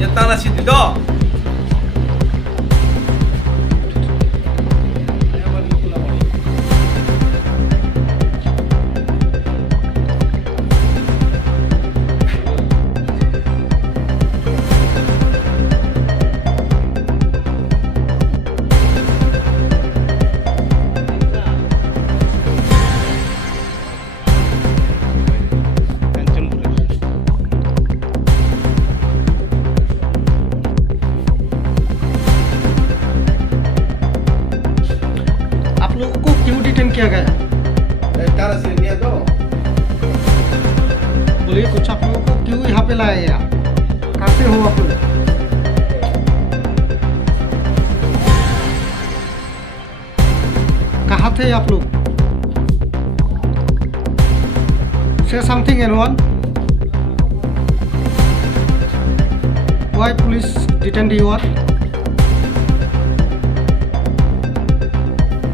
Yang tak nasi tu dah. आप लोगों को क्यों डिटेन किया गया? Cara sini dia tu. बोलिए कुछ आप लोगों को क्यों यहाँ पे लाया गया? कहाँ से हो आप लोग? कहाँ थे आप लोग? Say something, anyone? Why police detained you all?